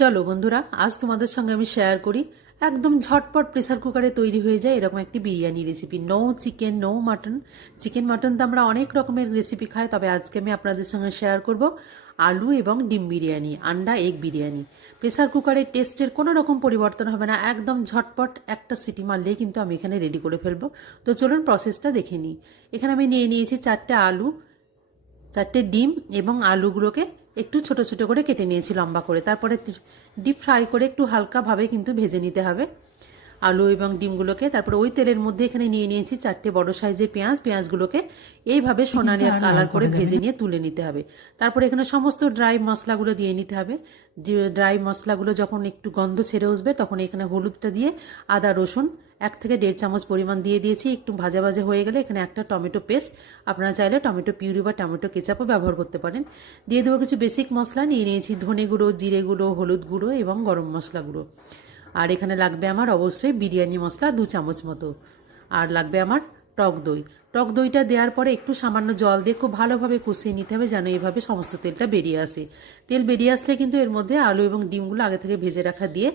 চলো বন্ধুরা, আজ তোমাদের সঙ্গে আমি শেয়ার করি একদম ঝটপট প্রেসার কুকারে তৈরি হয়ে যায় এরকম একটি biryani recipe. No chicken, no mutton. Chicken mutton তো আমরা অনেক রকমের রেসিপি খাই, তবে আজকে আমি আপনাদের সঙ্গে শেয়ার করব আলু এবং ডিম বিরিয়ানি, আন্ডা এগ বিরিয়ানি। প্রেসার কুকারের টেস্টের কোনো রকম পরিবর্তন হবে না, একদম ঝটপট একটা সিটি মারলেই কিন্তু আমি এখানে রেডি করে ফেলবো। তো চলুন প্রসেসটা দেখে নিই। এখানে আমি নিয়ে নিয়েছি 4টে আলু, 4টে ডিম এবং আলুগুলোকে একটু ছোট ছোট করে কেটে নিয়েছি লম্বা করে। তারপরে ডিপ ফ্রাই করে একটু হালকাভাবে কিন্তু ভেজে নিতে হবে আলু এবং ডিমগুলোকে। তারপরে ওই তেলের মধ্যে এখানে নিয়ে নিয়েছি 4টে বড় সাইজের পেঁয়াজ। পেঁয়াজগুলোকে এইভাবে সোনালি কালার করে ভেজে নিয়ে তুলে নিতে হবে। তারপরে এখানে সমস্ত ড্রাই মশলাগুলো দিয়ে নিতে হবে। ড্রাই মশলাগুলো যখন একটু গন্ধ ছেড়ে আসবে তখন এখানে হলুদটা দিয়ে আদা রসুন 1 থেকে 1.5 চামচ পরিমাণ দিয়ে দিয়েছি। একটু ভাজা ভাজা হয়ে গেলে এখানে একটা টমেটো পেস্ট, আপনারা চাইলে টমেটো পিউরি বা টমেটো কেচাপও ব্যবহার করতে পারেন। দিয়ে দেবো কিছু বেসিক মশলা। নিয়ে নিয়েছি ধনে গুঁড়ো, জিরে গুঁড়ো, হলুদ গুঁড়ো এবং গরম মশলা গুঁড়ো। আর এখানে লাগবে আমার অবশ্যই বিরিয়ানি মশলা 2 চামচ মতো। আর লাগবে আমার টক দই। টক দইটা দেওয়ার পরে একটু সামান্য জল দিয়ে খুব ভালোভাবে কষিয়ে নিতে হবে, যেন এইভাবে সমস্ত তেলটা বেরিয়ে আসে। তেল বেরিয়ে আসলে কিন্তু এর মধ্যে আলু এবং ডিমগুলো আগে থেকে ভেজে রাখা দিয়ে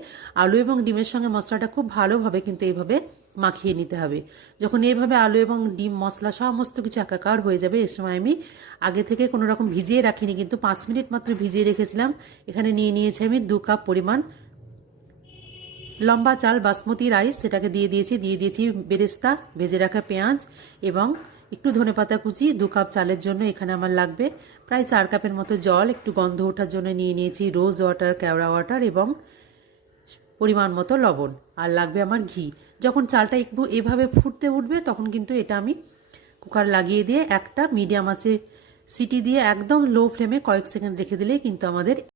আলু এবং ডিমের সঙ্গে মশলাটা খুব ভালোভাবে কিন্তু এইভাবে মাখিয়ে নিতে হবে। যখন এইভাবে আলু এবং ডিম মশলা সমস্ত কিছু একাকার হয়ে যাবে, এর সময় আমি আগে থেকে কোনো রকম ভিজিয়ে রাখিনি, কিন্তু 5 মিনিট মাত্র ভিজিয়ে রেখেছিলাম। এখানে নিয়ে নিয়েছি আমি 2 কাপ পরিমাণ লম্বা চাল বাসমতি রাইস, সেটাকে দিয়ে দিয়েছি বেরেস্তা, ভেজে রাখা পেঁয়াজ এবং একটু ধনেপাতা কুচি। 2 কাপ চালের জন্য এখানে আমার লাগবে প্রায় 4 কাপের মতো জল। একটু গন্ধ ওঠার জন্য নিয়ে নিয়েছি রোজ ওয়াটার, কেওড়া ওয়াটার এবং পরিমাণ মতো লবণ। আর লাগবে আমার ঘি। যখন চালটা একটু এভাবে ফুটতে উঠবে তখন কিন্তু এটা আমি কুকার লাগিয়ে দিয়ে একটা মিডিয়াম আঁচে সিটি দিয়ে একদম লো ফ্লেমে কয়েক সেকেন্ড রেখে দিলেই কিন্তু আমাদের